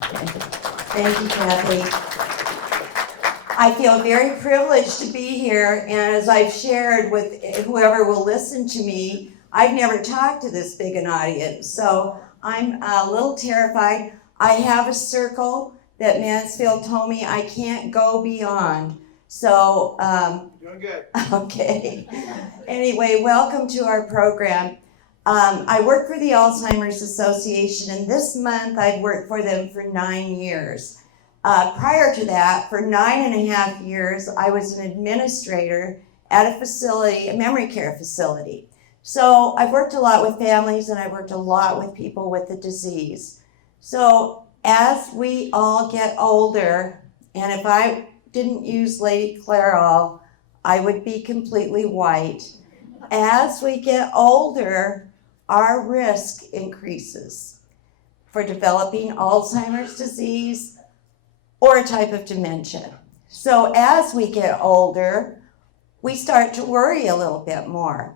Thank you, Kathy. I feel very privileged to be here, and as I've shared with whoever will listen to me, I've never talked to this big an audience, so I'm a little terrified. I have a circle that Mansfield told me I can't go beyond. So, doing good. Okay. Anyway, welcome to our program. I work for the Alzheimer's Association, and this month I've worked for them for 9 years. Prior to that, for 9.5 years, I was an administrator at a facility, a memory care facility. So I've worked a lot with families, and I've worked a lot with people with the disease. So as we all get older, and if I didn't use Lady Clairol, I would be completely white. As we get older, our risk increases for developing Alzheimer's disease or a type of dementia. So as we get older, we start to worry a little bit more.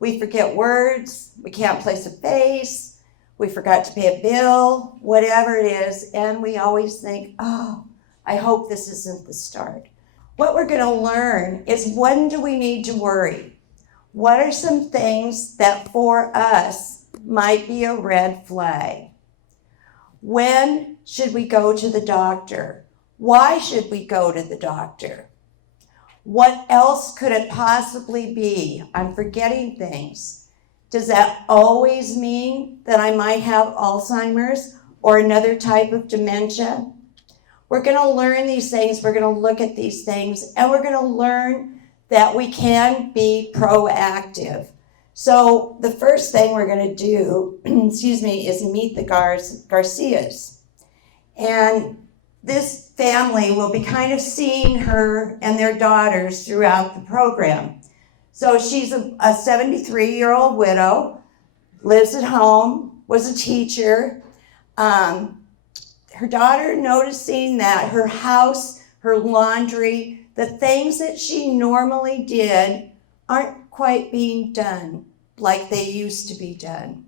We forget words, we can't place a face, we forgot to pay a bill, whatever it is, and we always think, oh, I hope this isn't the start. What we're going to learn is, when do we need to worry? What are some things that for us might be a red flag? When should we go to the doctor? Why should we go to the doctor? What else could it possibly be? I'm forgetting things. Does that always mean that I might have Alzheimer's or another type of dementia? We're going to learn these things, we're going to look at these things, and we're going to learn that we can be proactive. So the first thing we're going to do, is meet the Garcias. And this family will be kind of seeing her and their daughters throughout the program. So she's a 73-year-old widow, lives at home, was a teacher. Her daughter noticing that her house, her laundry, the things that she normally did aren't quite being done like they used to be done.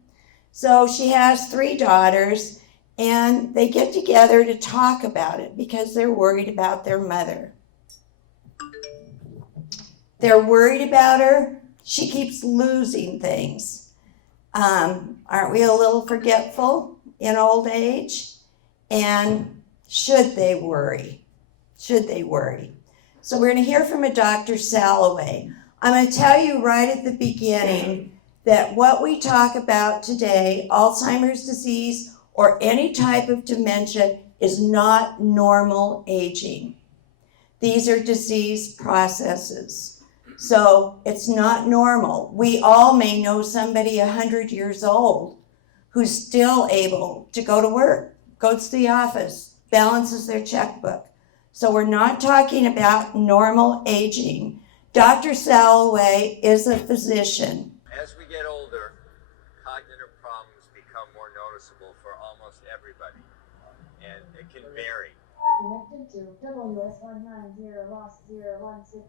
So she has 3 daughters, and they get together to talk about it because they're worried about their mother. They're worried about her. She keeps losing things. Aren't we a little forgetful in old age? And should they worry? Should they worry? So we're going to hear from a Dr. Salloway. I'm going to tell you right at the beginning that what we talk about today, Alzheimer's disease or any type of dementia, is not normal aging. These are disease processes. So it's not normal. We all may know somebody 100 years old who's still able to go to work, goes to the office, balances their checkbook. So we're not talking about normal aging. Dr. Salloway is a physician. As we get older, cognitive problems become more noticeable for almost everybody, and it can vary. Connected to WS190 lost 016.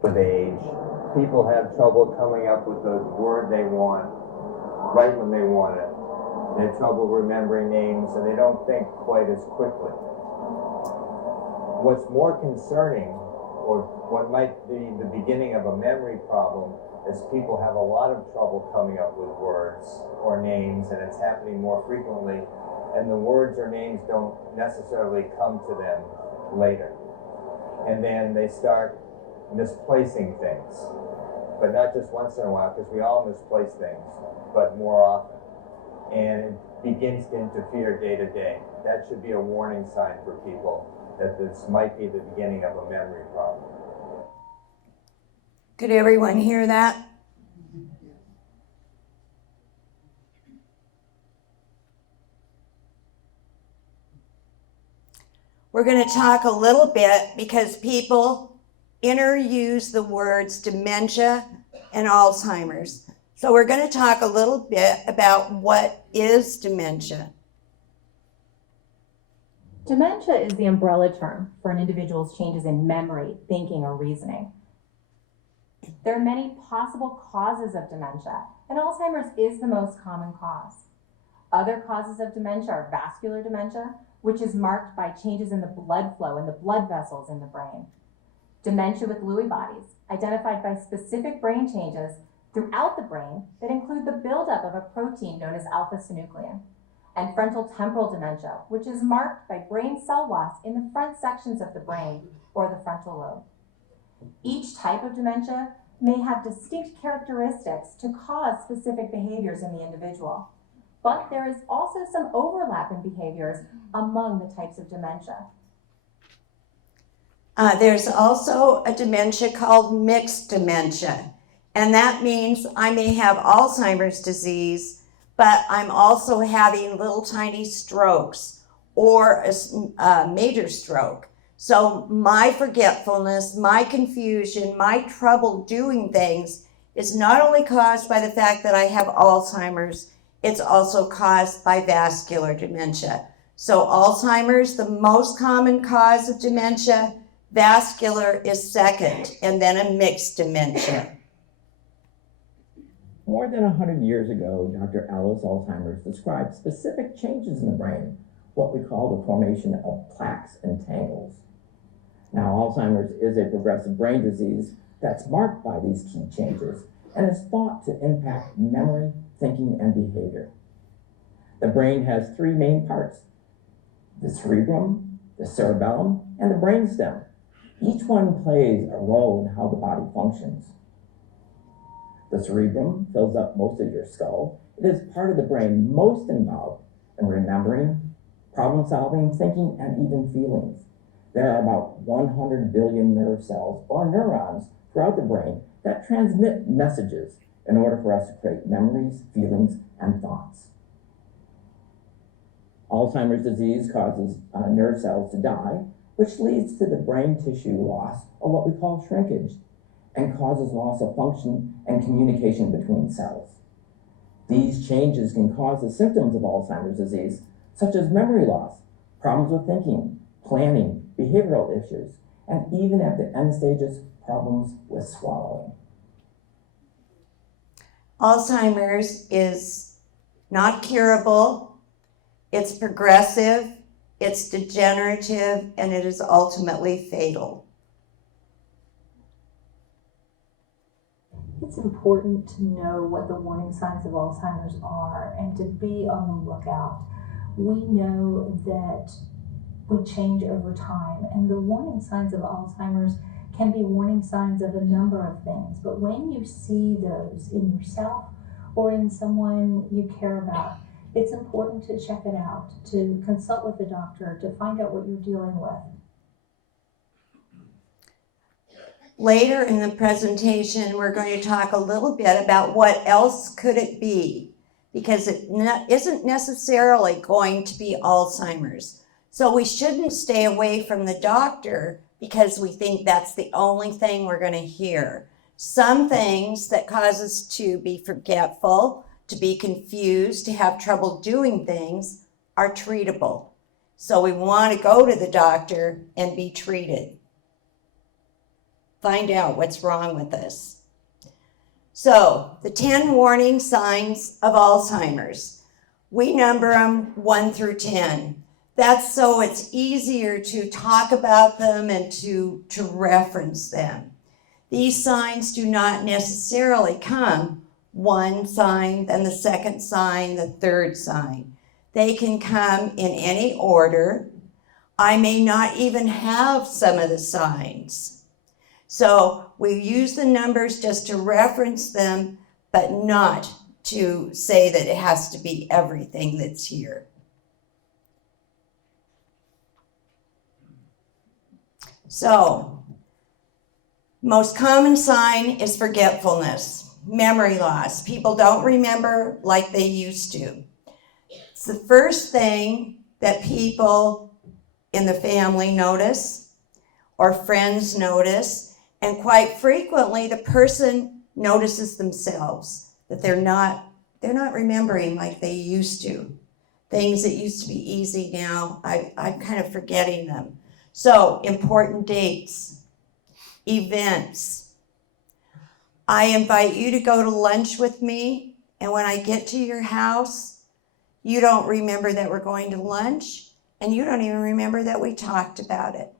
With age, people have trouble coming up with the word they want right when they want it. They have trouble remembering names, and they don't think quite as quickly. What's more concerning, or what might be the beginning of a memory problem, is people have a lot of trouble coming up with words or names, and it's happening more frequently, and the words or names don't necessarily come to them later. And then they start misplacing things, but not just once in a while, because we all misplace things, but more often. And it begins to interfere day to day. That should be a warning sign for people that this might be the beginning of a memory problem. Could everyone hear that? We're going to talk a little bit because people interuse the words dementia and Alzheimer's. So we're going to talk a little bit about what is dementia. Dementia is the umbrella term for an individual's changes in memory, thinking, or reasoning. There are many possible causes of dementia, and Alzheimer's is the most common cause. Other causes of dementia are vascular dementia, which is marked by changes in the blood flow and the blood vessels in the brain. Dementia with Lewy bodies, identified by specific brain changes throughout the brain that include the buildup of a protein known as alpha-synuclein. And frontal temporal dementia, which is marked by brain cell loss in the front sections of the brain or the frontal lobe. Each type of dementia may have distinct characteristics to cause specific behaviors in the individual, but there is also some overlap in behaviors among the types of dementia. There's also a dementia called mixed dementia, and that means I may have Alzheimer's disease, but I'm also having little tiny strokes or a major stroke. So my forgetfulness, my confusion, my trouble doing things is not only caused by the fact that I have Alzheimer's, it's also caused by vascular dementia. So Alzheimer's, the most common cause of dementia, vascular is second, and then a mixed dementia. More than 100 years ago, Dr. Alice Alzheimer's described specific changes in the brain, what we call the formation of plaques and tangles. Now, Alzheimer's is a progressive brain disease that's marked by these key changes and is thought to impact memory, thinking, and behavior. The brain has three main parts: the cerebrum, the cerebellum, and the brainstem. Each one plays a role in how the body functions. The cerebrum fills up most of your skull. It is part of the brain most involved in remembering, problem solving, thinking, and even feelings. There are about 100 billion nerve cells, or neurons, throughout the brain that transmit messages in order for us to create memories, feelings, and thoughts. Alzheimer's disease causes nerve cells to die, which leads to the brain tissue loss, or what we call shrinkage, and causes loss of function and communication between cells. These changes can cause the symptoms of Alzheimer's disease, such as memory loss, problems with thinking, planning, behavioral issues, and even at the end stages, problems with swallowing. Alzheimer's is not curable, it's progressive, it's degenerative, and it is ultimately fatal. It's important to know what the warning signs of Alzheimer's are and to be on the lookout. We know that we change over time, and the warning signs of Alzheimer's can be warning signs of a number of things, but when you see those in yourself or in someone you care about, it's important to check it out, to consult with the doctor, to find out what you're dealing with. Later in the presentation, we're going to talk a little bit about what else could it be, because it isn't necessarily going to be Alzheimer's. So we shouldn't stay away from the doctor because we think that's the only thing we're going to hear. Some things that cause us to be forgetful, to be confused, to have trouble doing things are treatable. So we want to go to the doctor and be treated. Find out what's wrong with us. So, the 10 warning signs of Alzheimer's. We number them 1 through 10. That's so it's easier to talk about them and to reference them. These signs do not necessarily come one sign, then the second sign, the third sign. They can come in any order. I may not even have some of the signs. So we use the numbers just to reference them, but not to say that it has to be everything that's here. So, most common sign is forgetfulness, memory loss. People don't remember like they used to. It's the first thing that people in the family notice or friends notice. And quite frequently, the person notices themselves that they're not remembering like they used to. Things that used to be easy now, I'm kind of forgetting them. So, important dates, events. I invite you to go to lunch with me, and when I get to your house, You don't remember that we're going to lunch, and you don't even remember that we talked about it.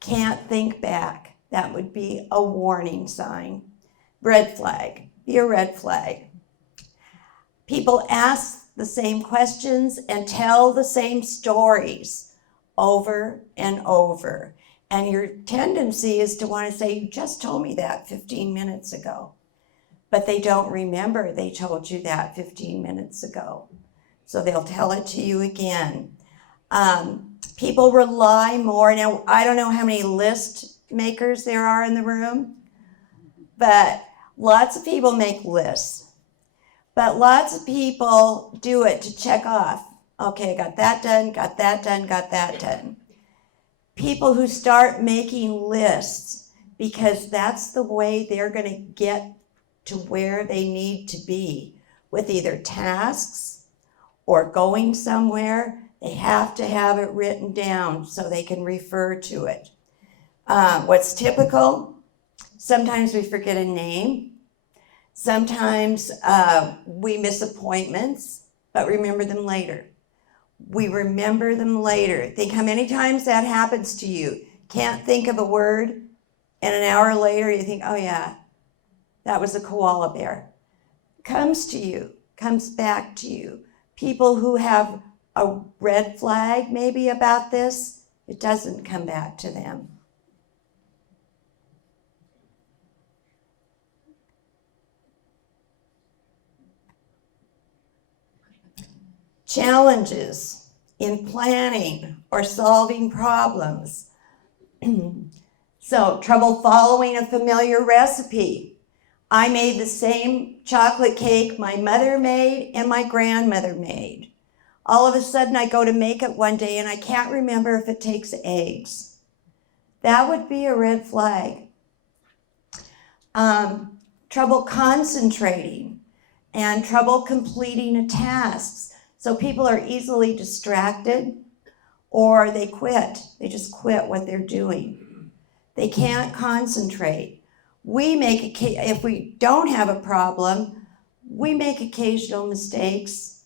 Can't think back. That would be a warning sign. Red flag. Be a red flag. People ask the same questions and tell the same stories over and over. And your tendency is to want to say, you just told me that 15 minutes ago. But they don't remember they told you that 15 minutes ago. So they'll tell it to you again. People rely more. Now, I don't know how many list makers there are in the room, but lots of people make lists. But lots of people do it to check off. Okay, got that done, got that done, got that done. People who start making lists because that's the way they're going to get to where they need to be with either tasks or going somewhere, they have to have it written down so they can refer to it. What's typical? Sometimes we forget a name. Sometimes we miss appointments, but remember them later. We remember them later. Think how many times that happens to you. Can't think of a word, and an hour later you think, oh yeah, that was a koala bear. Comes to you, comes back to you. People who have a red flag maybe about this, it doesn't come back to them. Challenges in planning or solving problems. So, trouble following a familiar recipe. I made the same chocolate cake my mother made and my grandmother made. All of a sudden, I go to make it one day and I can't remember if it takes eggs. That would be a red flag. Trouble concentrating and trouble completing a task. So people are easily distracted or they quit. They just quit what they're doing. They can't concentrate. If we don't have a problem, we make occasional mistakes.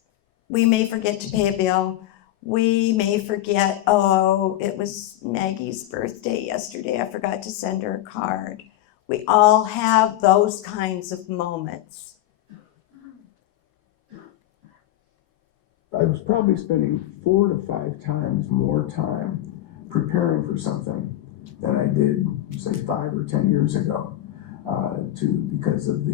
We may forget to pay a bill. We may forget, oh, it was Maggie's birthday yesterday. I forgot to send her a card. We all have those kinds of moments. I was probably spending 4 to 5 times more time preparing for something than I did, say, 5 or 10 years ago. Because of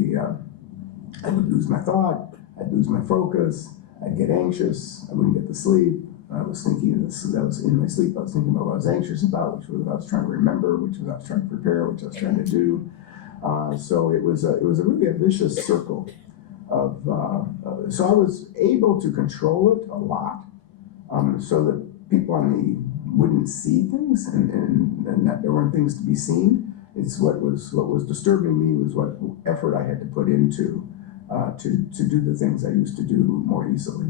I would lose my thought, I'd lose my focus, I'd get anxious, I wouldn't get to sleep. I was thinking I was in my sleep, I was thinking about what I was anxious about, which was what I was trying to remember, which was what I was trying to prepare, which I was trying to do. So it was really a vicious circle. So I was able to control it a lot, so that people wouldn't see things and that there weren't things to be seen. It's what was disturbing me was what effort I had to put into to do the things I used to do more easily.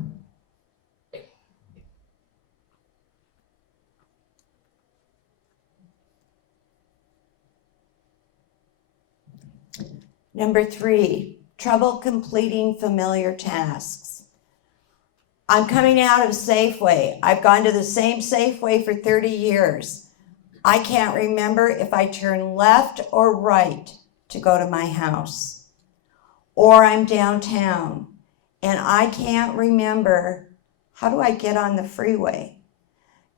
Number 3, trouble completing familiar tasks. I'm coming out of Safeway. I've gone to the same Safeway for 30 years. I can't remember if I turn left or right to go to my house. Or I'm downtown and I can't remember, how do I get on the freeway?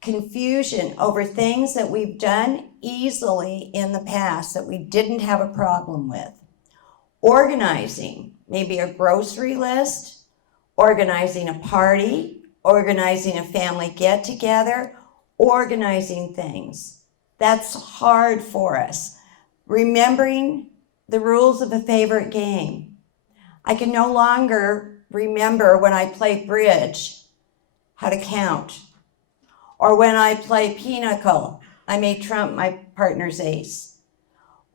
Confusion over things that we've done easily in the past that we didn't have a problem with. Organizing, maybe a grocery list, organizing a party, organizing a family get-together, organizing things. That's hard for us. Remembering the rules of a favorite game. I can no longer remember when I play bridge how to count. Or when I play pinochle, I may trump my partner's ace.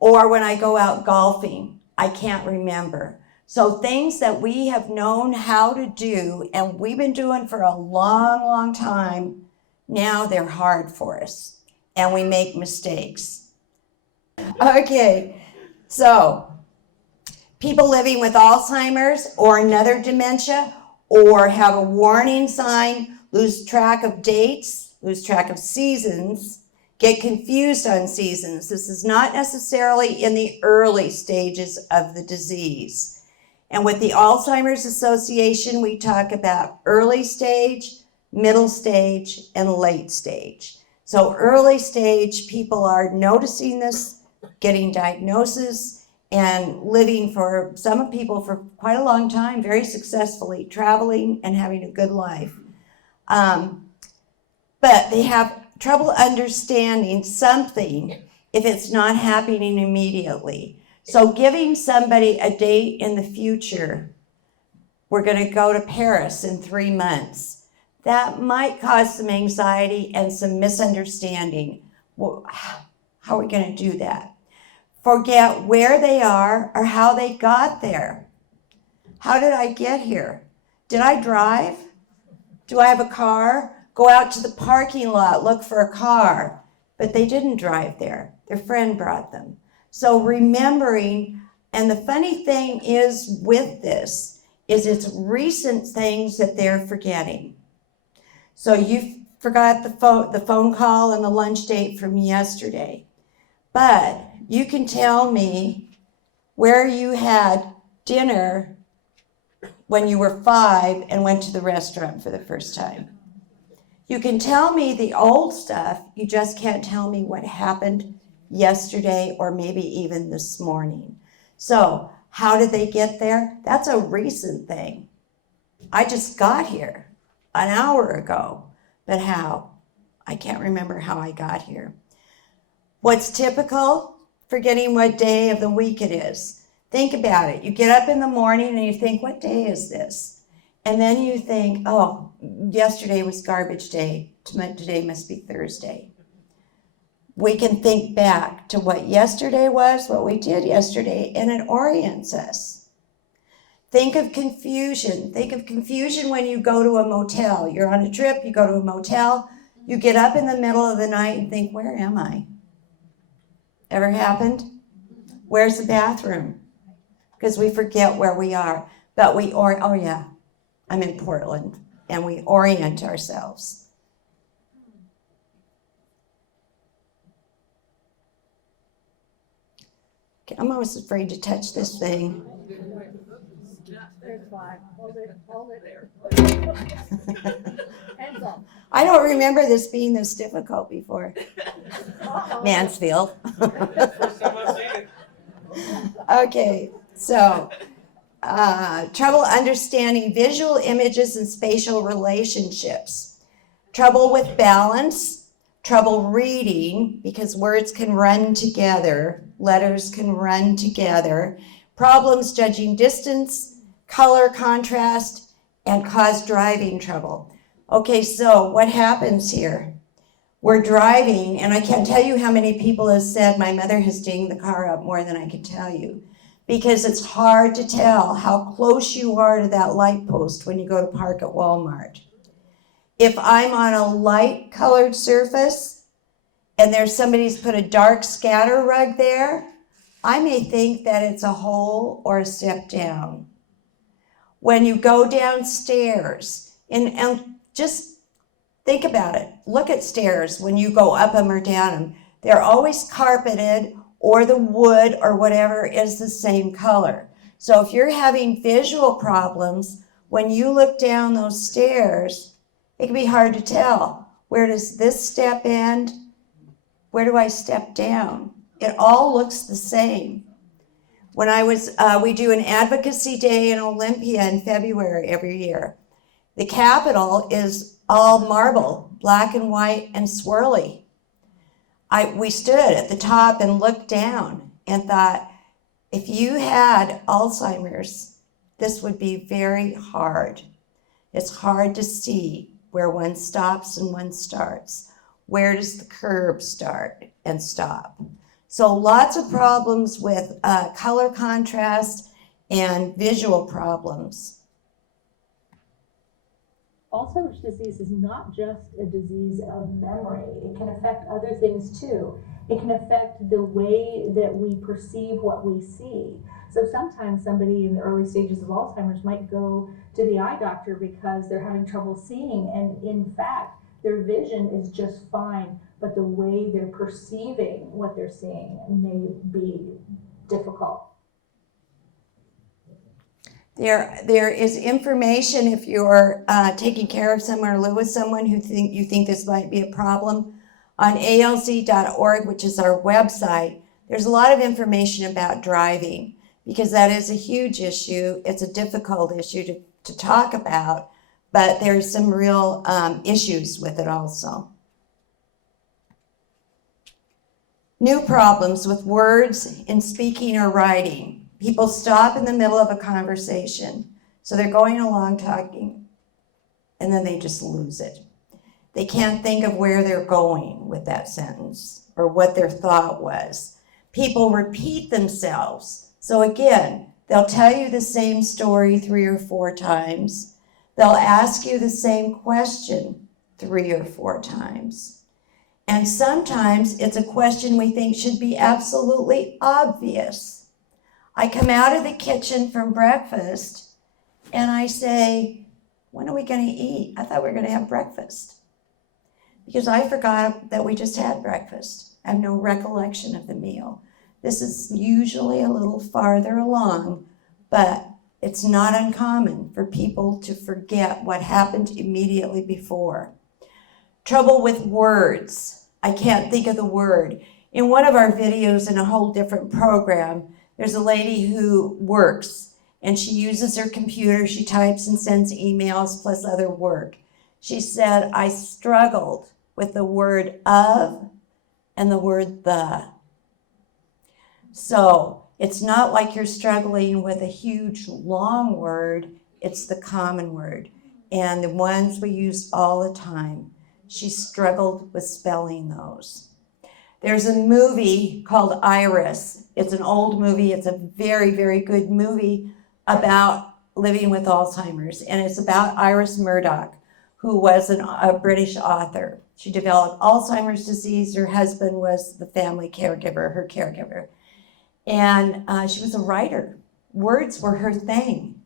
Or when I go out golfing, I can't remember. So things that we have known how to do and we've been doing for a long, long time, now they're hard for us and we make mistakes. Okay, so people living with Alzheimer's or another dementia or have a warning sign, lose track of dates, lose track of seasons, get confused on seasons. This is not necessarily in the early stages of the disease. And with the Alzheimer's Association, we talk about early stage, middle stage, and late stage. So early stage, people are noticing this, getting diagnosis, and living for some people for quite a long time, very successfully, traveling and having a good life. But they have trouble understanding something if it's not happening immediately. So giving somebody a date in the future, we're going to go to Paris in 3 months, that might cause some anxiety and some misunderstanding. Well, how are we going to do that? Forget where they are or how they got there. How did I get here? Did I drive? Do I have a car? Go out to the parking lot, look for a car. But they didn't drive there. Their friend brought them. So remembering, and the funny thing is with this, is it's recent things that they're forgetting. So you forgot the phone call and the lunch date from yesterday. But you can tell me where you had dinner when you were 5 and went to the restaurant for the first time. You can tell me the old stuff, you just can't tell me what happened yesterday or maybe even this morning. So how did they get there? That's a recent thing. I just got here an hour ago, but how? I can't remember how I got here. What's typical? Forgetting what day of the week it is. Think about it. You get up in the morning and you think, what day is this? And then you think, oh, yesterday was garbage day. Today must be Thursday. We can think back to what yesterday was, what we did yesterday, and it orients us. Think of confusion. Think of confusion when you go to a motel. You're on a trip, you go to a motel, you get up in the middle of the night and think, where am I? Ever happened? Where's the bathroom? Because we forget where we are. But oh yeah, I'm in Portland. And we orient ourselves. Okay, I'm almost afraid to touch this thing. There's 5. Hold it there. Hands up. I don't remember this being this difficult before. Mansfield. Okay, so trouble understanding visual images and spatial relationships. Trouble with balance, trouble reading, because words can run together, letters can run together, problems judging distance, color contrast, and cause driving trouble. Okay, so what happens here? We're driving, and I can't tell you how many people have said, my mother has dinged the car up more than I could tell you, because it's hard to tell how close you are to that light post when you go to park at Walmart. If I'm on a light colored surface and there's somebody's put a dark scatter rug there, I may think that it's a hole or a step down. When you go downstairs, and just think about it. Look at stairs when you go up them or down them. They're always carpeted, or the wood or whatever is the same color. So if you're having visual problems, when you look down those stairs, it can be hard to tell. Where does this step end? Where do I step down? It all looks the same. When we do an advocacy day in Olympia in February every year. The Capitol is all marble, black and white and swirly. We stood at the top and looked down and thought, if you had Alzheimer's, this would be very hard. It's hard to see where one stops and one starts. Where does the curb start and stop? So lots of problems with color contrast and visual problems. Alzheimer's disease is not just a disease of memory. It can affect other things too. It can affect the way that we perceive what we see. So sometimes somebody in the early stages of Alzheimer's might go to the eye doctor because they're having trouble seeing, and in fact, their vision is just fine, but the way they're perceiving what they're seeing may be difficult. There is information if you're taking care of someone or live with someone who you think this might be a problem. On alz.org, which is our website, there's a lot of information about driving because that is a huge issue. It's a difficult issue to talk about, but there's some real issues with it also. New problems with words in speaking or writing. People stop in the middle of a conversation. So they're going along talking, and then they just lose it. They can't think of where they're going with that sentence or what their thought was. People repeat themselves. So again, they'll tell you the same story 3 or 4 times. They'll ask you the same question 3 or 4 times. And sometimes it's a question we think should be absolutely obvious. I come out of the kitchen from breakfast and I say, when are we going to eat? I thought we were going to have breakfast. Because I forgot that we just had breakfast. I have no recollection of the meal. This is usually a little farther along, but it's not uncommon for people to forget what happened immediately before. Trouble with words. I can't think of the word. In one of our videos in a whole different program, there's a lady who works and she uses her computer. She types and sends emails plus other work. She said, I struggled with the word of and the word the. So it's not like you're struggling with a huge long word. It's the common word and the ones we use all the time. She struggled with spelling those. There's a movie called Iris. It's an old movie. It's a very, very good movie about living with Alzheimer's. And it's about Iris Murdoch, who was a British author. She developed Alzheimer's disease. Her husband was the family caregiver, her caregiver. And she was a writer. Words were her thing.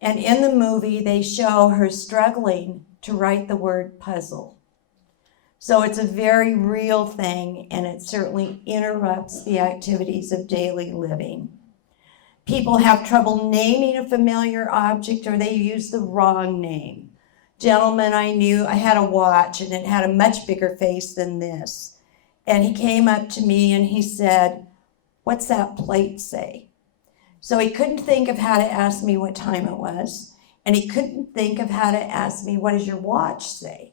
And in the movie, they show her struggling to write the word puzzle. So it's a very real thing, and it certainly interrupts the activities of daily living. People have trouble naming a familiar object, or they use the wrong name. Gentleman I knew, I had a watch, and it had a much bigger face than this. And he came up to me and he said, "What's that plate say?" So he couldn't think of how to ask me what time it was, and he couldn't think of how to ask me, "What does your watch say?"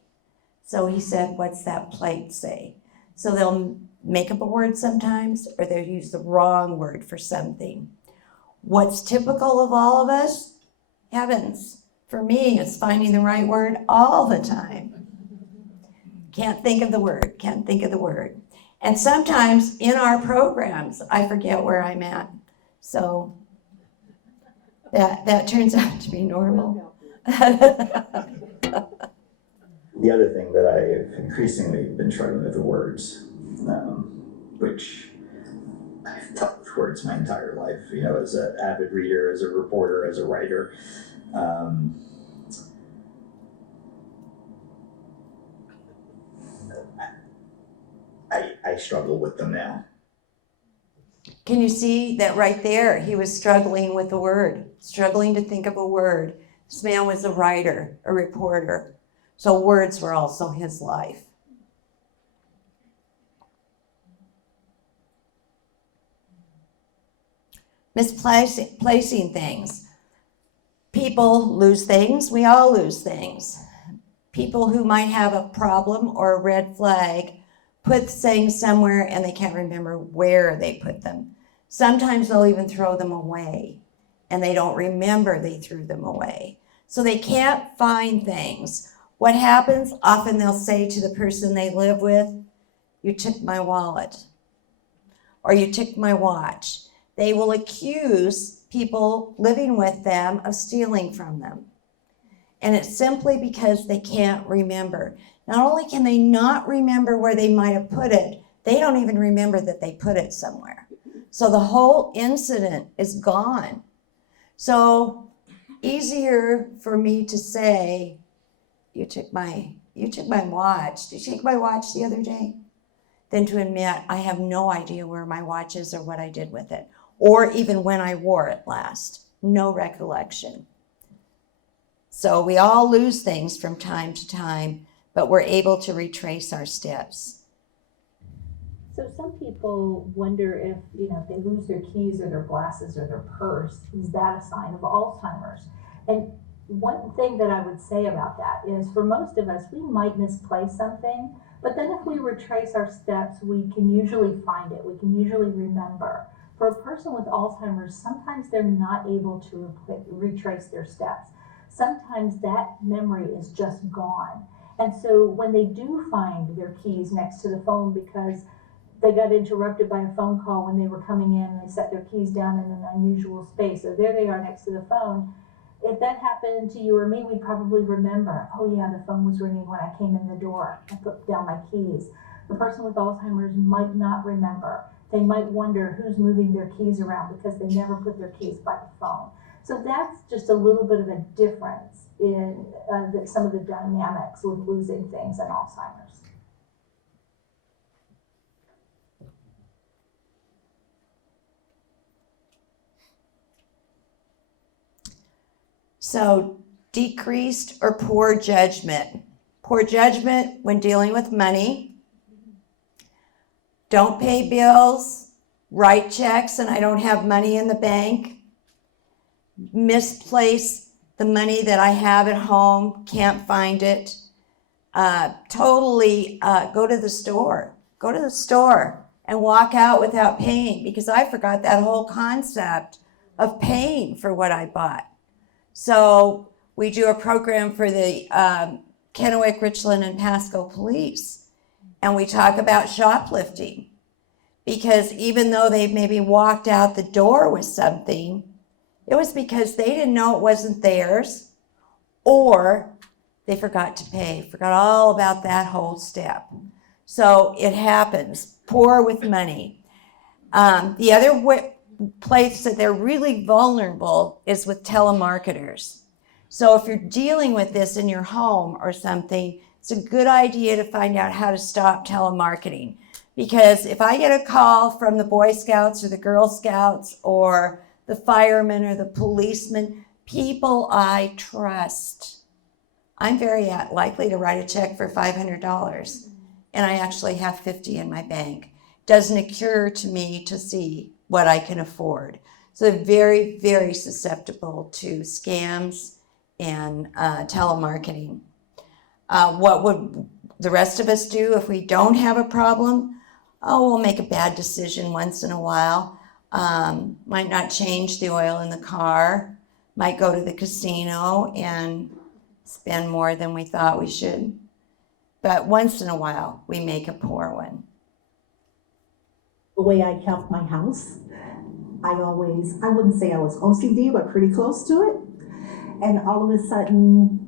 So he said, "What's that plate say?" So they'll make up a word sometimes, or they'll use the wrong word for something. What's typical of all of us? Heavens, for me, it's finding the right word all the time. Can't think of the word, can't think of the word. And sometimes in our programs, I forget where I'm at. So that turns out to be normal. The other thing that I've increasingly been struggling with are words, which I've dealt with words my entire life, you know, as an avid reader, as a reporter, as a writer. I struggle with them now. Can you see that right there? He was struggling with the word, struggling to think of a word. This man was a writer, a reporter. So words were also his life. Misplacing things. People lose things. We all lose things. People who might have a problem or a red flag put things somewhere and they can't remember where they put them. Sometimes they'll even throw them away and they don't remember they threw them away. So they can't find things. What happens? Often they'll say to the person they live with, "You took my wallet," or "You took my watch." They will accuse people living with them of stealing from them. And it's simply because they can't remember. Not only can they not remember where they might have put it, they don't even remember that they put it somewhere. So the whole incident is gone. So easier for me to say, you took my watch. Did you take my watch the other day? Than to admit I have no idea where my watch is or what I did with it, or even when I wore it last. No recollection. So we all lose things from time to time, but we're able to retrace our steps. So some people wonder if, if they lose their keys or their glasses or their purse, is that a sign of Alzheimer's? And one thing that I would say about that is for most of us, we might misplace something, but then if we retrace our steps, we can usually find it. We can usually remember. For a person with Alzheimer's, sometimes they're not able to retrace their steps. Sometimes that memory is just gone. And so when they do find their keys next to the phone because they got interrupted by a phone call when they were coming in and they set their keys down in an unusual space, so there they are next to the phone. If that happened to you or me, we'd probably remember, oh yeah, the phone was ringing when I came in the door. I put down my keys. The person with Alzheimer's might not remember. They might wonder who's moving their keys around because they never put their keys by the phone. So that's just a little bit of a difference in some of the dynamics with losing things and Alzheimer's. So decreased or poor judgment. Poor judgment when dealing with money. Don't pay bills, write checks and I don't have money in the bank. Misplace the money that I have at home, can't find it. Totally go to the store. Go to the store and walk out without paying because I forgot that whole concept of paying for what I bought. So we do a program for the Kennewick, Richland, and Pasco police. And we talk about shoplifting. Because even though they maybe walked out the door with something, it was because they didn't know it wasn't theirs, or they forgot to pay, forgot all about that whole step. So it happens, poor with money. The other place that they're really vulnerable is with telemarketers. So if you're dealing with this in your home or something, it's a good idea to find out how to stop telemarketing. Because if I get a call from the Boy Scouts or the Girl Scouts or the firemen or the policemen, people I trust, I'm very likely to write a check for $500 and I actually have 50 in my bank. Doesn't occur to me to see what I can afford. So they're very, very susceptible to scams and telemarketing. What would the rest of us do if we don't have a problem? Oh, we'll make a bad decision once in a while. Might not change the oil in the car. Might go to the casino and spend more than we thought we should. But once in a while, we make a poor one. The way I kept my house, I wouldn't say I was OCD, but pretty close to it. And all of a sudden,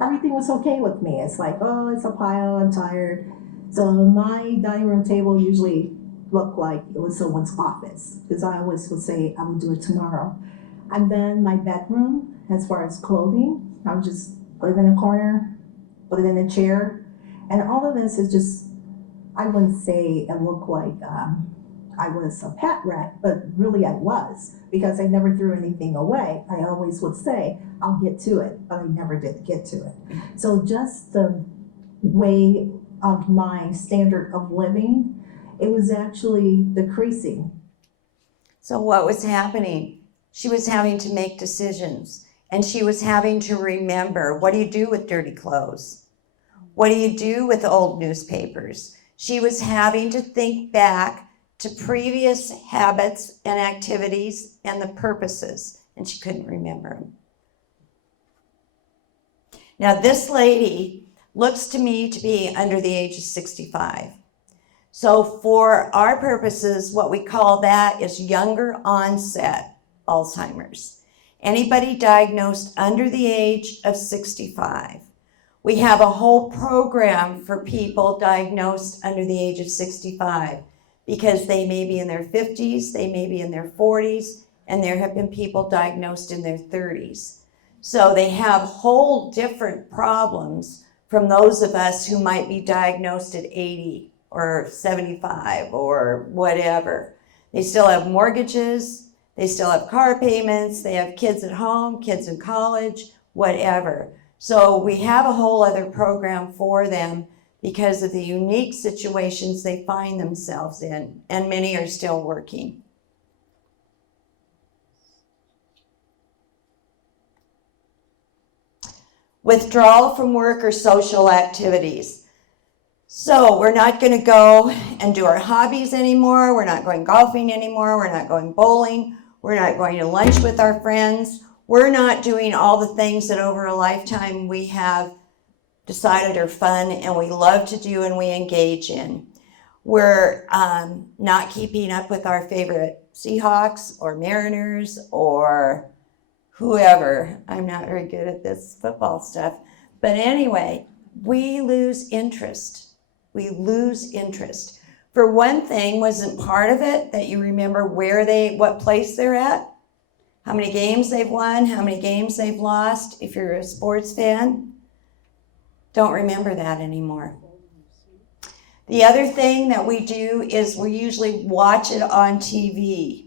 everything was okay with me. It's like, oh, it's a pile, I'm tired. So my dining room table usually looked like it was someone's office, because I always would say I would do it tomorrow. And then my bedroom, as far as clothing, I would just put it in a corner, put it in a chair. And all of this is just, I wouldn't say it looked like I was a pet rat, but really I was, because I never threw anything away. I always would say, I'll get to it, but I never did get to it. So just the way of my standard of living, it was actually decreasing. So what was happening? She was having to make decisions, and she was having to remember, what do you do with dirty clothes? What do you do with old newspapers? She was having to think back to previous habits and activities and the purposes, and she couldn't remember them. Now, this lady looks to me to be under the age of 65. So for our purposes, what we call that is younger onset Alzheimer's. Anybody diagnosed under the age of 65. We have a whole program for people diagnosed under the age of 65 because they may be in their 50s, they may be in their 40s, and there have been people diagnosed in their 30s. So they have whole different problems from those of us who might be diagnosed at 80 or 75 or whatever. They still have mortgages, they still have car payments, they have kids at home, kids in college, whatever. So we have a whole other program for them because of the unique situations they find themselves in, and many are still working. Withdrawal from work or social activities. So we're not going to go and do our hobbies anymore. We're not going golfing anymore. We're not going bowling. We're not going to lunch with our friends. We're not doing all the things that over a lifetime we have decided are fun and we love to do and we engage in. We're not keeping up with our favorite Seahawks or Mariners or whoever. I'm not very good at this football stuff. But anyway, we lose interest. We lose interest. For one thing, wasn't part of it that you remember what place they're at? How many games they've won, how many games they've lost, if you're a sports fan? Don't remember that anymore. The other thing that we do is we usually watch it on TV.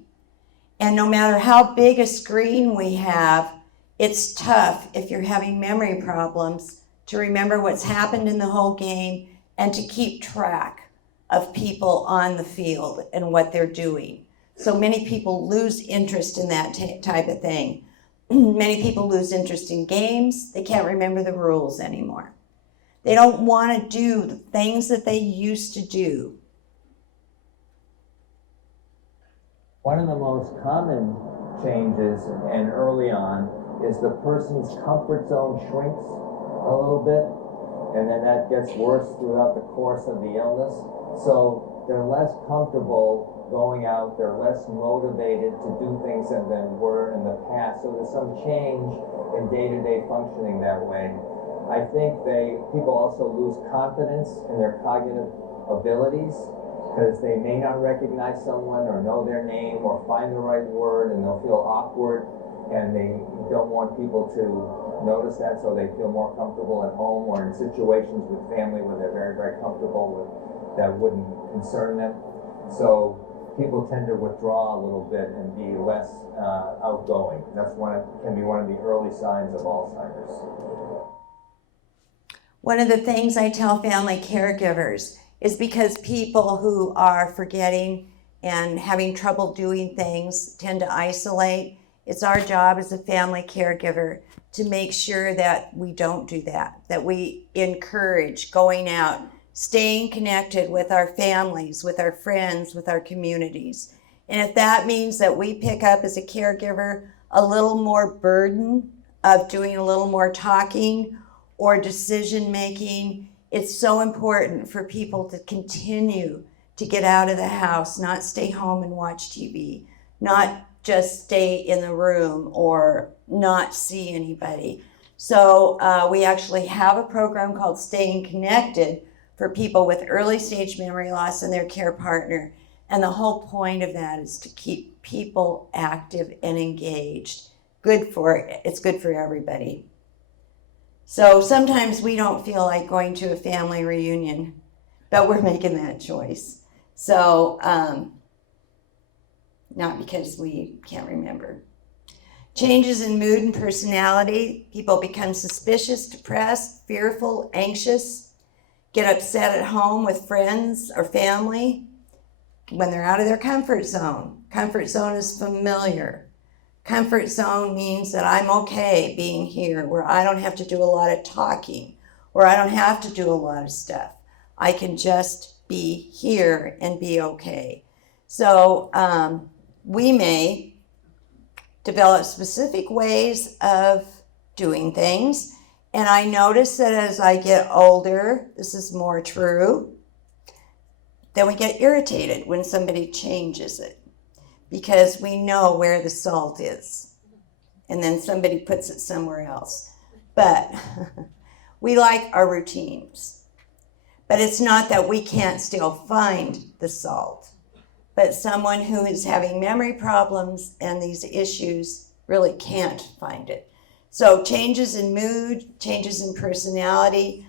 And no matter how big a screen we have, it's tough if you're having memory problems to remember what's happened in the whole game and to keep track of people on the field and what they're doing. So many people lose interest in that type of thing. Many people lose interest in games. They can't remember the rules anymore. They don't want to do the things that they used to do. One of the most common changes, and early on, is the person's comfort zone shrinks a little bit, and then that gets worse throughout the course of the illness. So they're less comfortable going out, they're less motivated to do things than they were in the past. So there's some change in day-to-day functioning that way. I think people also lose confidence in their cognitive abilities because they may not recognize someone or know their name or find the right word, and they'll feel awkward, and they don't want people to notice that, so they feel more comfortable at home or in situations with family where they're very, very comfortable with that wouldn't concern them. So people tend to withdraw a little bit and be less outgoing. That's can be one of the early signs of Alzheimer's. One of the things I tell family caregivers is because people who are forgetting and having trouble doing things tend to isolate. It's our job as a family caregiver to make sure that we don't do that, that we encourage going out, staying connected with our families, with our friends, with our communities. And if that means that we pick up as a caregiver a little more burden of doing a little more talking or decision making, it's so important for people to continue to get out of the house, not stay home and watch TV, not just stay in the room or not see anybody. So we actually have a program called Staying Connected for people with early stage memory loss and their care partner. And the whole point of that is to keep people active and engaged. It's good for everybody. So sometimes we don't feel like going to a family reunion, but we're making that choice. So, not because we can't remember. Changes in mood and personality. People become suspicious, depressed, fearful, anxious, get upset at home with friends or family when they're out of their comfort zone. Comfort zone is familiar. Comfort zone means that I'm okay being here, where I don't have to do a lot of talking, where I don't have to do a lot of stuff. I can just be here and be okay. So we may develop specific ways of doing things. And I notice that as I get older, this is more true, then we get irritated when somebody changes it, because we know where the salt is. and then somebody puts it somewhere else. But we like our routines. But it's not that we can't still find the salt. But someone who is having memory problems and these issues really can't find it. So changes in mood, changes in personality,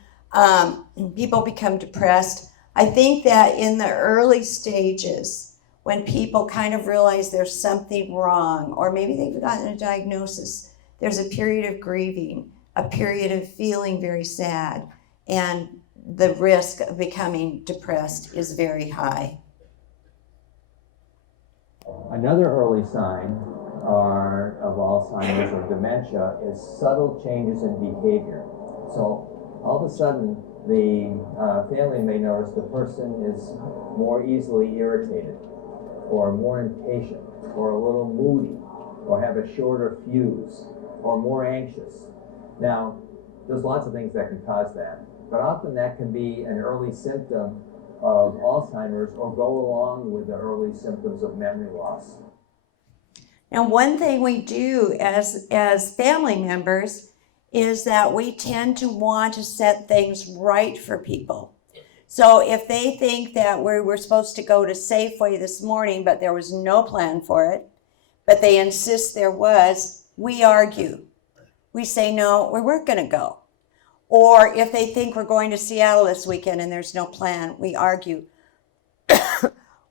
people become depressed. I think that in the early stages, when people kind of realize there's something wrong, or maybe they've gotten a diagnosis, there's a period of grieving, a period of feeling very sad, and the risk of becoming depressed is very high. Another early sign of Alzheimer's or dementia is subtle changes in behavior. So all of a sudden, the family may notice the person is more easily irritated, or more impatient, or a little moody, or have a shorter fuse, or more anxious. Now, there's lots of things that can cause that, but often that can be an early symptom of Alzheimer's or go along with the early symptoms of memory loss. Now, one thing we do as family members is that we tend to want to set things right for people. So if they think that we were supposed to go to Safeway this morning, but there was no plan for it, but they insist there was, we argue. We say, no, we weren't going to go. Or if they think we're going to Seattle this weekend and there's no plan, we argue.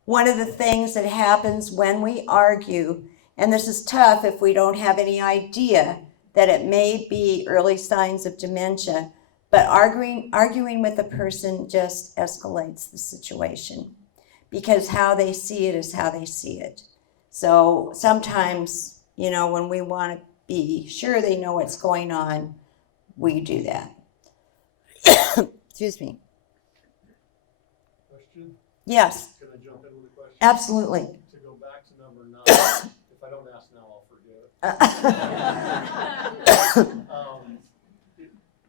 One of the things that happens when we argue, and this is tough if we don't have any idea that it may be early signs of dementia, but arguing with a person just escalates the situation because how they see it is how they see it. So sometimes, when we want to be sure they know what's going on, we do that. Excuse me. Question? Yes. Can I jump in with a question? Absolutely. To go back to number 9, if I don't ask now, I'll forget.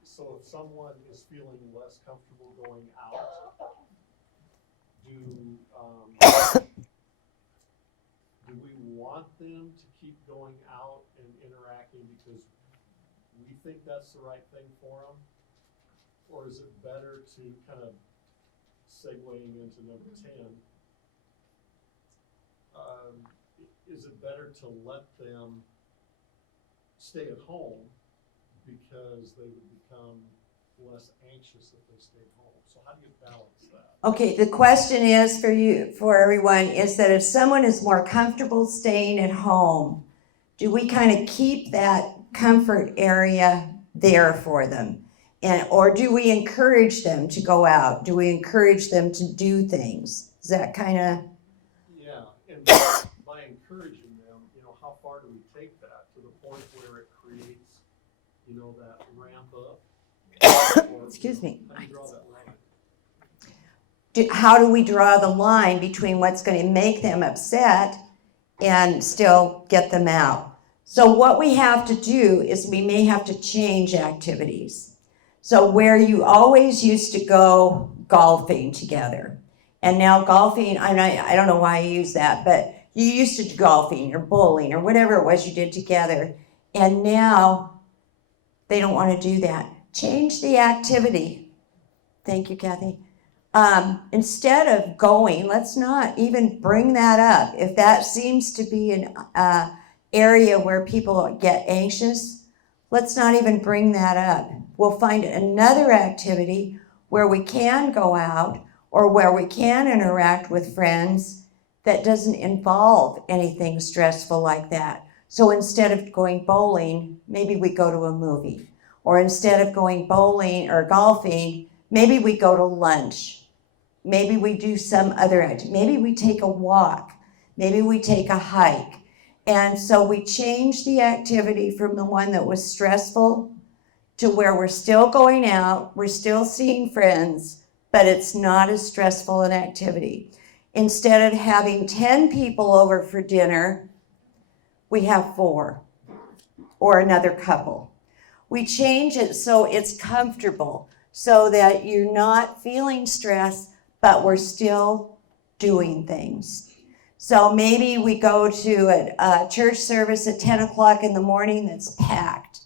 So if someone is feeling less comfortable going out, do we want them to keep going out and interacting because we think that's the right thing for them? Or is it better to kind of segueing into number 10? Is it better to let them stay at home because they would become less anxious if they stayed home? So how do you balance that? Okay, the question is for everyone, is that if someone is more comfortable staying at home, do we kind of keep that comfort area there for them? Or do we encourage them to go out? Do we encourage them to do things? Is that kind of... Yeah, and by encouraging them, how far do we take that to the point where it creates, that ramp up? Or, Excuse me. How do you draw that line? How do we draw the line between what's going to make them upset and still get them out? So what we have to do is we may have to change activities. So where you always used to go golfing together, and now golfing, I don't know why I use that, but you used to do golfing or bowling or whatever it was you did together, and now they don't want to do that. Change the activity. Thank you, Kathy. Instead of going, let's not even bring that up. If that seems to be an area where people get anxious, let's not even bring that up. We'll find another activity where we can go out or where we can interact with friends that doesn't involve anything stressful like that. So instead of going bowling, maybe we go to a movie. Or instead of going bowling or golfing, maybe we go to lunch. Maybe we do some other activity. Maybe we take a walk. Maybe we take a hike. And so we change the activity from the one that was stressful to where we're still going out, we're still seeing friends, but it's not as stressful an activity. Instead of having 10 people over for dinner, we have 4 or another couple. We change it so it's comfortable, so that you're not feeling stress, but we're still doing things. So maybe we go to a church service at 10 o'clock in the morning that's packed.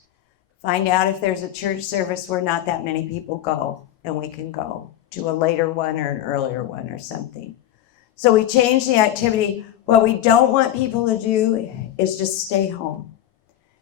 Find out if there's a church service where not that many people go, and we can go to a later one or an earlier one or something. So we change the activity. What we don't want people to do is just stay home.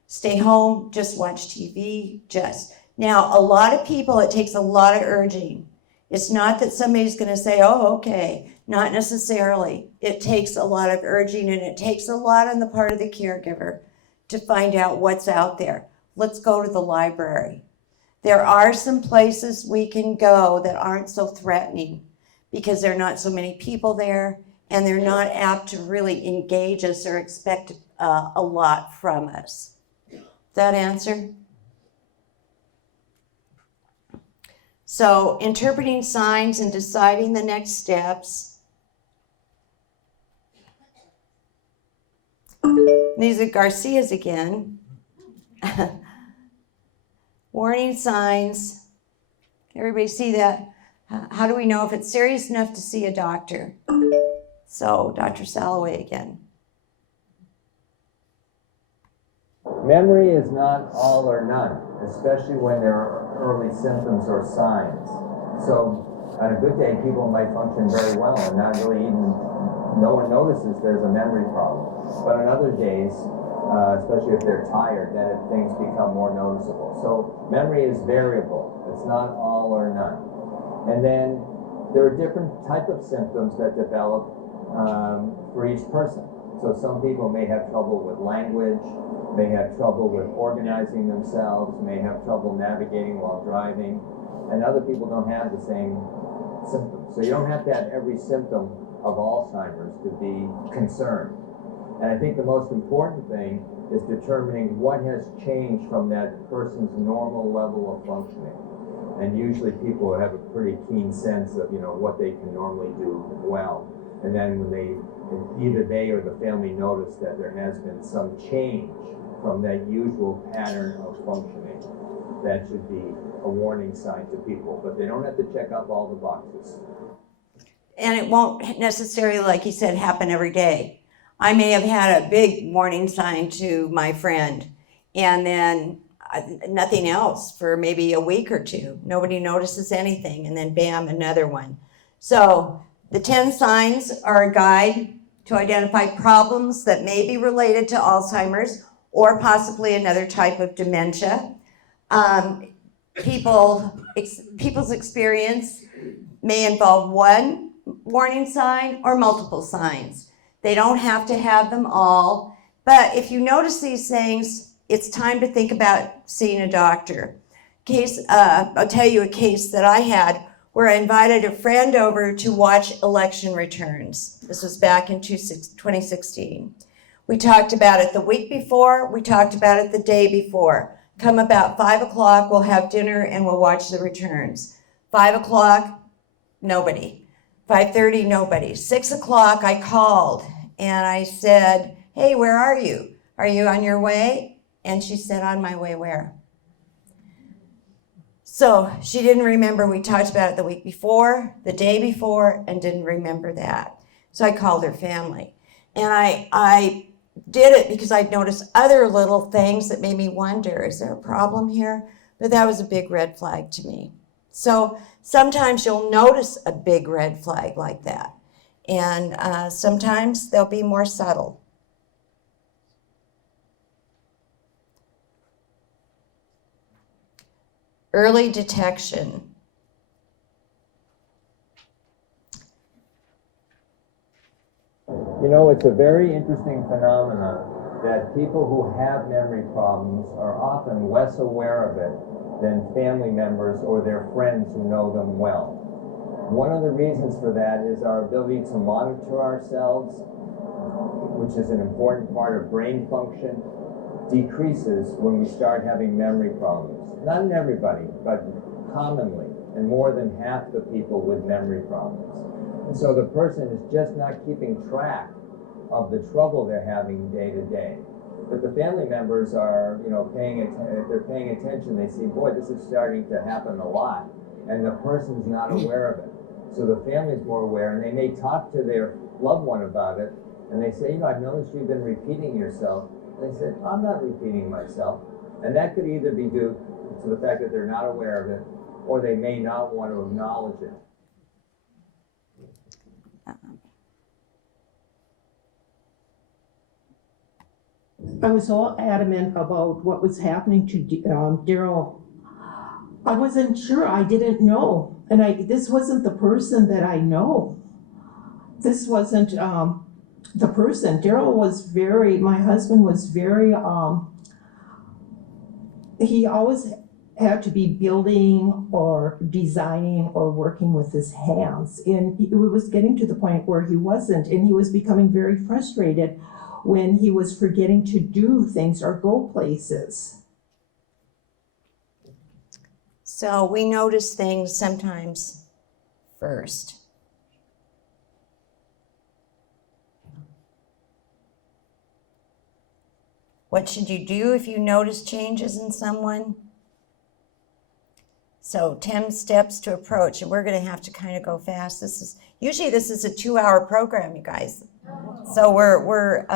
Stay home, just watch TV, just. Now, a lot of people, it takes a lot of urging. It's not that somebody's going to say, oh, okay. Not necessarily. It takes a lot of urging, and it takes a lot on the part of the caregiver to find out what's out there. Let's go to the library. There are some places we can go that aren't so threatening because there are not so many people there, and they're not apt to really engage us or expect a lot from us. Does that answer? So, interpreting signs and deciding the next steps. These are Garcia's again. Warning signs. Everybody see that? How do we know if it's serious enough to see a doctor? So, Dr. Salloway again. Memory is not all or none, especially when there are early symptoms or signs. So on a good day, people might function very well and not really even, no one notices there's a memory problem. But on other days, especially if they're tired, then things become more noticeable. So memory is variable. It's not all or none. And then there are different types of symptoms that develop for each person. So some people may have trouble with language, may have trouble with organizing themselves, may have trouble navigating while driving, and other people don't have the same symptoms. So you don't have to have every symptom of Alzheimer's to be concerned. And I think the most important thing is determining what has changed from that person's normal level of functioning. And usually people have a pretty keen sense of, what they can normally do well. And then when either they or the family notice that there has been some change from that usual pattern of functioning, that should be a warning sign to people. But they don't have to check up all the boxes. And it won't necessarily, like you said, happen every day. I may have had a big warning sign to my friend, and then nothing else for maybe a week or two. Nobody notices anything, and then bam, another one. So the 10 signs are a guide to identify problems that may be related to Alzheimer's or possibly another type of dementia. People's experience may involve one warning sign or multiple signs. They don't have to have them all, but if you notice these things, it's time to think about seeing a doctor. I'll tell you a case that I had where I invited a friend over to watch election returns. This was back in 2016. We talked about it the week before, we talked about it the day before. Come about 5 o'clock, we'll have dinner and we'll watch the returns. 5 o'clock, nobody. 5:30, nobody. 6 o'clock, I called and I said, hey, where are you? Are you on your way? And she said, on my way where? So she didn't remember we talked about it the week before, the day before, and didn't remember that. So I called her family. And I did it because I'd noticed other little things that made me wonder, is there a problem here? But that was a big red flag to me. So sometimes you'll notice a big red flag like that. And sometimes they'll be more subtle. Early detection. It's a very interesting phenomenon that people who have memory problems are often less aware of it than family members or their friends who know them well. One of the reasons for that is our ability to monitor ourselves, which is an important part of brain function, decreases when we start having memory problems. Not in everybody, but commonly, and more than half the people with memory problems. And so the person is just not keeping track of the trouble they're having day to day. But the family members are, if they're paying attention, they see, boy, this is starting to happen a lot, and the person's not aware of it. So the family's more aware, and they may talk to their loved one about it, And they say, I've noticed you've been repeating yourself. And they said, I'm not repeating myself. And that could either be due to the fact that they're not aware of it, or they may not want to acknowledge it. I was so adamant about what was happening to Daryl. I wasn't sure. I didn't know. And this wasn't the person that I know. This wasn't the person. Daryl was my husband was very, he always had to be building or designing or working with his hands. And it was getting to the point where he wasn't, and he was becoming very frustrated when he was forgetting to do things or go places. So we notice things sometimes first. What should you do if you notice changes in someone? So 10 steps to approach, and we're going to have to kind of go fast. Usually this is a 2-hour program, you guys. So we're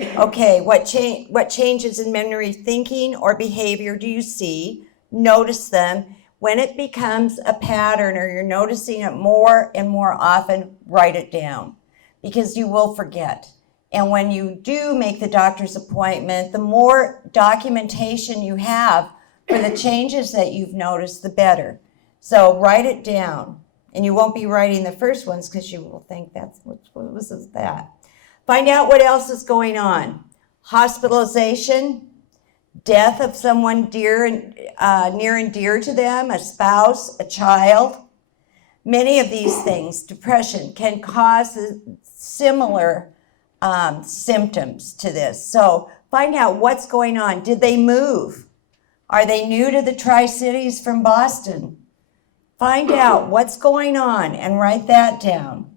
okay. What changes in memory, thinking, or behavior do you see? Notice them. When it becomes a pattern or you're noticing it more and more often, write it down, because you will forget. And when you do make the doctor's appointment, the more documentation you have for the changes that you've noticed, the better. So write it down. And you won't be writing the first ones because you will think what was that? Find out what else is going on. Hospitalization, death of someone near and dear to them, a spouse, a child. Many of these things, depression, can cause similar symptoms to this. So find out what's going on. Did they move? Are they new to the Tri-Cities from Boston? Find out what's going on and write that down.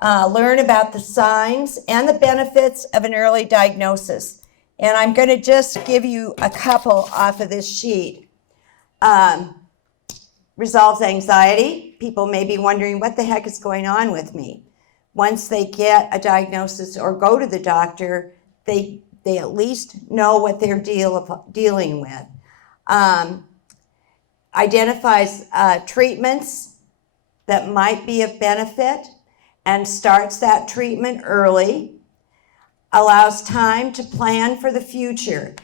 Learn about the signs and the benefits of an early diagnosis. And I'm going to just give you a couple off of this sheet. Resolves anxiety. People may be wondering, what the heck is going on with me? Once they get a diagnosis or go to the doctor, they at least know what they're dealing with. Identifies treatments that might be of benefit and starts that treatment early. Allows time to plan for the future.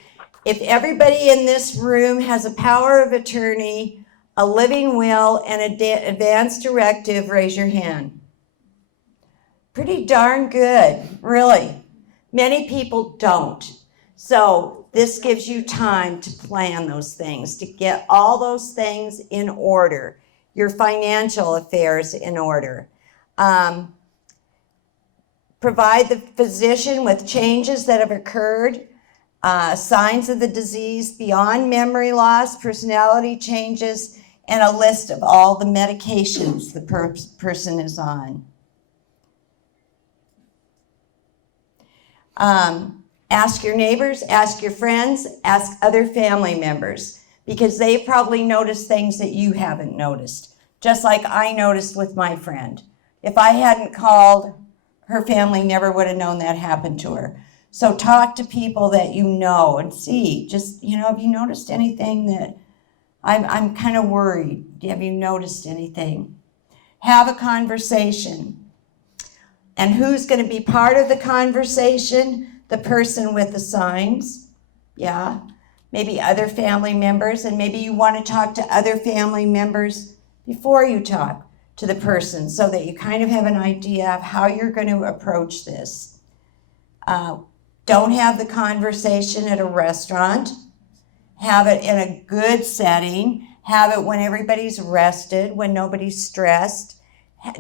If everybody in this room has a power of attorney, a living will, and an advance directive, raise your hand. Pretty darn good, really. Many people don't. So this gives you time to plan those things, to get all those things in order, your financial affairs in order. Provide the physician with changes that have occurred, signs of the disease beyond memory loss, personality changes, and a list of all the medications the person is on. Ask your neighbors, ask your friends, ask other family members, because they probably noticed things that you haven't noticed, just like I noticed with my friend. If I hadn't called, her family never would have known that happened to her. So talk to people that you know and see, just, have you noticed anything that I'm kind of worried? Have you noticed anything? Have a conversation. And who's going to be part of the conversation? The person with the signs. Yeah. Maybe other family members, and maybe you want to talk to other family members before you talk to the person so that you kind of have an idea of how you're going to approach this. Don't have the conversation at a restaurant. Have it in a good setting. Have it when everybody's rested, when nobody's stressed.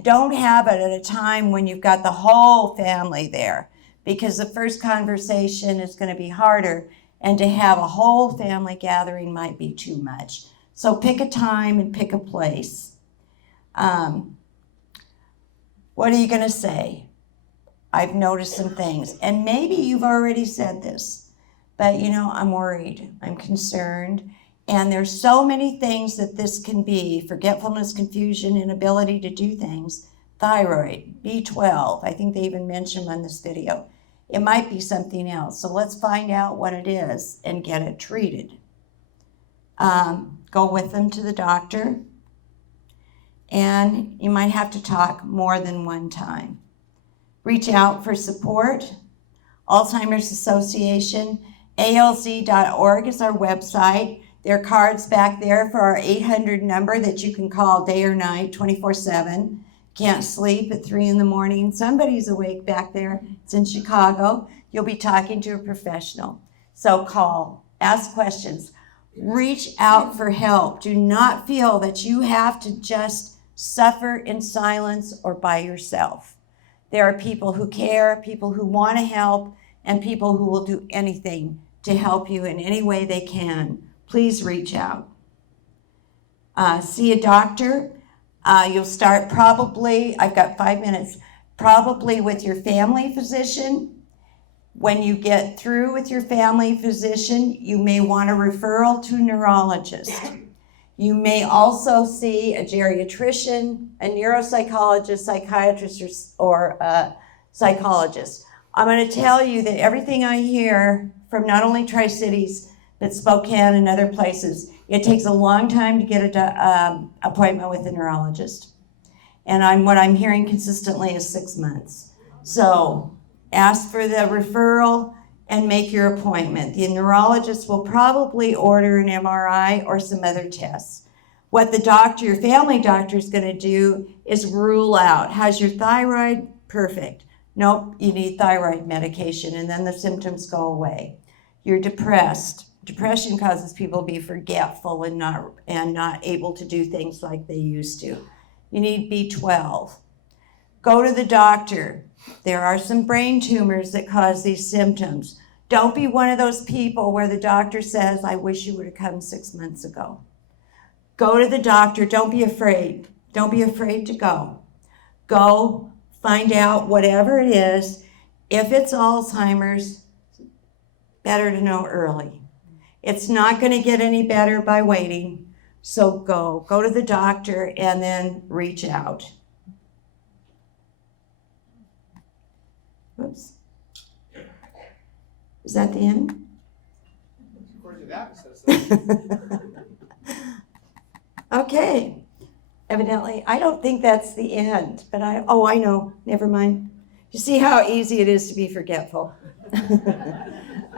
Don't have it at a time when you've got the whole family there, because the first conversation is going to be harder, and to have a whole family gathering might be too much. So pick a time and pick a place. What are you going to say? I've noticed some things. And maybe you've already said this, but I'm worried, I'm concerned. And there's so many things that this can be: forgetfulness, confusion, inability to do things. thyroid, B12. I think they even mentioned them on this video. It might be something else. So let's find out what it is and get it treated. Go with them to the doctor. And you might have to talk more than one time. Reach out for support. Alzheimer's Association, alz.org is our website. There are cards back there for our 800 number that you can call day or night, 24/7. Can't sleep at 3 in the morning. Somebody's awake back there. It's in Chicago. You'll be talking to a professional. So call, ask questions, reach out for help. Do not feel that you have to just suffer in silence or by yourself. There are people who care, people who want to help, and people who will do anything to help you in any way they can. Please reach out. See a doctor. You'll start probably, I've got 5 minutes, probably with your family physician. When you get through with your family physician, you may want a referral to a neurologist. You may also see a geriatrician, a neuropsychologist, psychiatrist, or a psychologist. I'm going to tell you that everything I hear from not only Tri-Cities, but Spokane and other places, it takes a long time to get an appointment with a neurologist. And what I'm hearing consistently is 6 months. So ask for the referral and make your appointment. The neurologist will probably order an MRI or some other tests. What the doctor, your family doctor, is going to do is rule out, has your thyroid? Perfect. Nope, you need thyroid medication, and then the symptoms go away. You're depressed. Depression causes people to be forgetful and not able to do things like they used to. You need B12. Go to the doctor. There are some brain tumors that cause these symptoms. Don't be one of those people where the doctor says, I wish you would have come 6 months ago. Go to the doctor. Don't be afraid. Don't be afraid to go. Go find out whatever it is. If it's Alzheimer's, better to know early. It's not going to get any better by waiting. So go to the doctor and then reach out. Oops. Is that the end? According to that, it says Okay. Evidently, I don't think that's the end, but I know. Never mind. You see how easy it is to be forgetful.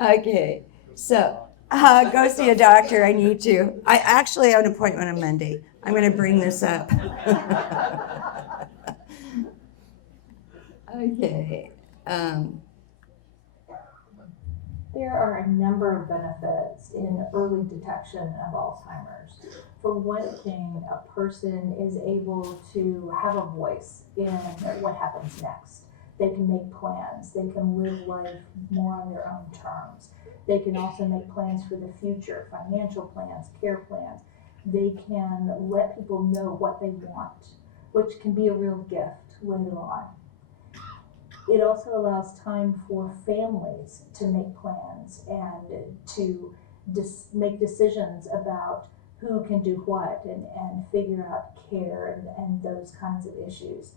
Okay. So go see a doctor. I need to. I actually have an appointment on Monday. I'm going to bring this up. Okay. There are a number of benefits in early detection of Alzheimer's. For one thing, a person is able to have a voice in what happens next. They can make plans. They can live life more on their own terms. They can also make plans for the future, financial plans, care plans. They can let people know what they want, which can be a real gift later on. It also allows time for families to make plans and to make decisions about who can do what and figure out care and those kinds of issues.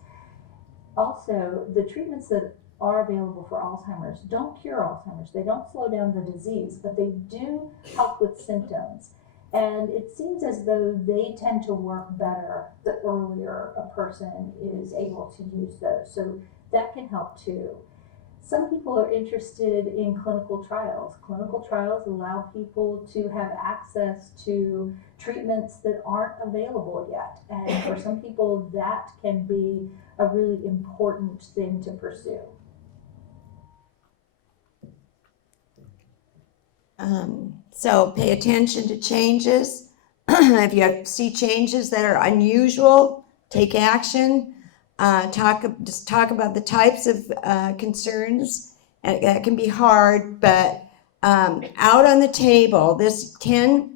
Also, the treatments that are available for Alzheimer's don't cure Alzheimer's. They don't slow down the disease, but they do help with symptoms. And it seems as though they tend to work better the earlier a person is able to use those. So that can help too. Some people are interested in clinical trials. Clinical trials allow people to have access to treatments that aren't available yet. And for some people, that can be a really important thing to pursue. So pay attention to changes. If you see changes that are unusual, take action. Just talk about the types of concerns. And that can be hard, but out on the table, this 10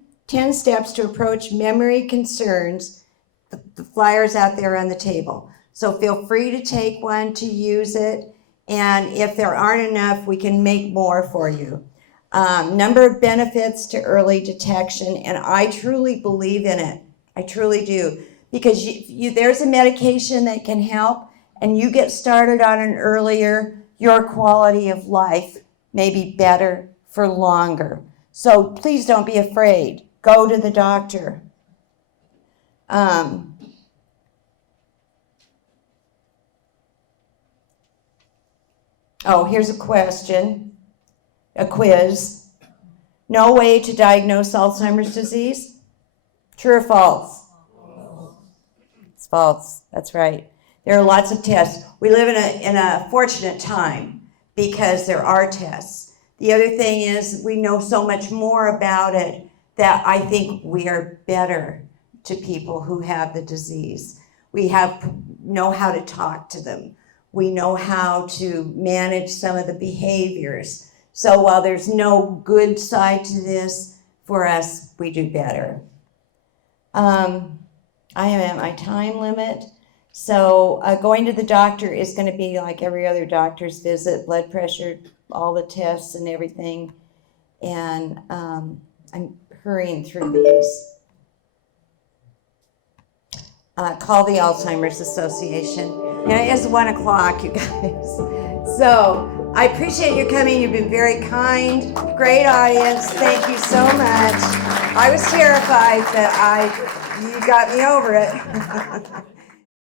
steps to approach memory concerns, the flyer's out there on the table. So feel free to take one to use it. And if there aren't enough, we can make more for you. Number of benefits to early detection, and I truly believe in it. I truly do. Because there's a medication that can help, and you get started on it earlier, your quality of life may be better for longer. So please don't be afraid. Go to the doctor. Oh, here's a question, a quiz. No way to diagnose Alzheimer's disease? True or false? It's false. That's right. There are lots of tests. We live in a fortunate time because there are tests. The other thing is we know so much more about it that I think we are better to people who have the disease. We know how to talk to them. We know how to manage some of the behaviors. So while there's no good side to this, for us, we do better. I am at my time limit. So going to the doctor is going to be like every other doctor's visit, blood pressure, all the tests and everything. And I'm hurrying through these. Call the Alzheimer's Association. And it is 1 o'clock, you guys. So I appreciate you coming. You've been very kind, great audience. Thank you so much. I was terrified, but you got me over it.